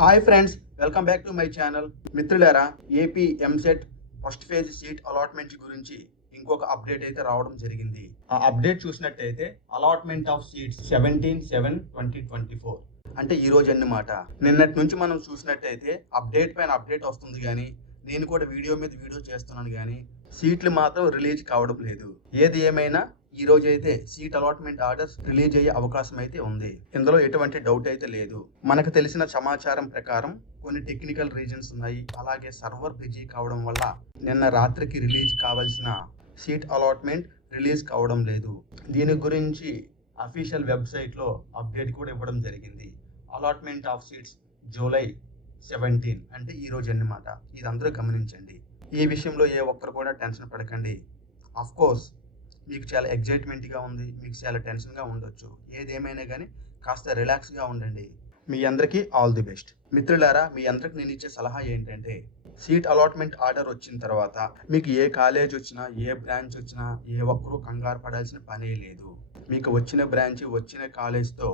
Hi friends welcome back to my channel మిత్రులారా AP EAMCET first phase seat allotment గురించి ఇంకొక update అయితే రావడం జరిగింది. ఆ అప్డేట్ చూసినట్టయితే allotment of seats seventeen seven twenty twenty four అంటే ఈ రోజు అన్నమాట. నిన్నటి నుంచి మనం చూసినట్టయితే అప్డేట్ పైన అప్డేట్ వస్తుంది కానీ నేను కూడా వీడియో మీద వీడియో చేస్తున్నాను కానీ సీట్లు మాత్రం రిలీజ్ కావడం లేదు. ఏది ఏమైనా ఈ రోజు అయితే సీట్ అలాట్మెంట్ ఆర్డర్స్ రిలీజ్ అయ్యే అవకాశం అయితే ఉంది. ఇందులో ఎటువంటి డౌట్ అయితే లేదు. మనకు తెలిసిన సమాచారం ప్రకారం కొన్ని టెక్నికల్ రీజన్స్ ఉన్నాయి. అలాగే సర్వర్ బిజీ కావడం వల్ల నిన్న రాత్రికి రిలీజ్ కావాల్సిన సీట్ అలాట్మెంట్ రిలీజ్ కావడం లేదు. దీని గురించి అఫీషియల్ వెబ్సైట్లో అప్డేట్ కూడా ఇవ్వడం జరిగింది. Allotment of seats July seventeen అంటే ఈ రోజు అన్నమాట. ఇది అందరూ గమనించండి. ఈ విషయంలో ఏ ఒక్కరు కూడా టెన్షన్ పడకండి. అఫ్ కోర్స్ మీకు చాలా ఎగ్జైట్మెంట్గా ఉంది మీకు చాలా టెన్షన్గా ఉండొచ్చు. ఏదేమైనా కానీ కాస్త రిలాక్స్గా ఉండండి. మీ అందరికీ ఆల్ ది బెస్ట్. మిత్రులారా మీ అందరికి నేను ఇచ్చే సలహా ఏంటంటే సీట్ అలాట్మెంట్ ఆర్డర్ వచ్చిన తర్వాత మీకు ఏ కాలేజ్ వచ్చినా ఏ బ్రాంచ్ వచ్చినా ఏ ఒక్కరూ కంగారు పడాల్సిన పనే లేదు. మీకు వచ్చిన బ్రాంచ్ వచ్చిన కాలేజ్తో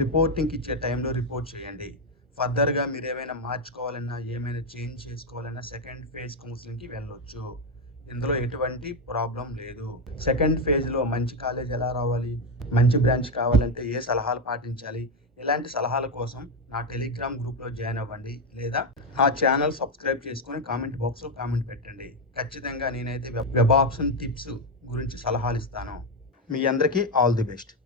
రిపోర్టింగ్కి ఇచ్చే టైంలో రిపోర్ట్ చేయండి. ఫర్దర్గా మీరు ఏమైనా మార్చుకోవాలన్నా ఏమైనా చేంజ్ చేసుకోవాలన్నా సెకండ్ ఫేజ్ కౌన్సిలింగ్కి వెళ్ళొచ్చు. ఇందులో ఎటువంటి ప్రాబ్లం లేదు. సెకండ్ ఫేజ్లో మంచి కాలేజ్ ఎలా రావాలి? మంచి బ్రాంచ్ కావాలంటే ఏ సలహాలు పాటించాలి? ఇలాంటి సలహాల కోసం నా టెలిగ్రామ్ గ్రూప్లో జాయిన్ అవ్వండి. లేదా నా ఛానల్ సబ్స్క్రైబ్ చేసుకొని కామెంట్ బాక్స్లో కామెంట్ పెట్టండి. ఖచ్చితంగా నేనైతే వెబ్ వెబ్ ఆప్షన్ టిప్స్ గురించి సలహాలు ఇస్తాను. మీ అందరికీ ఆల్ ది బెస్ట్.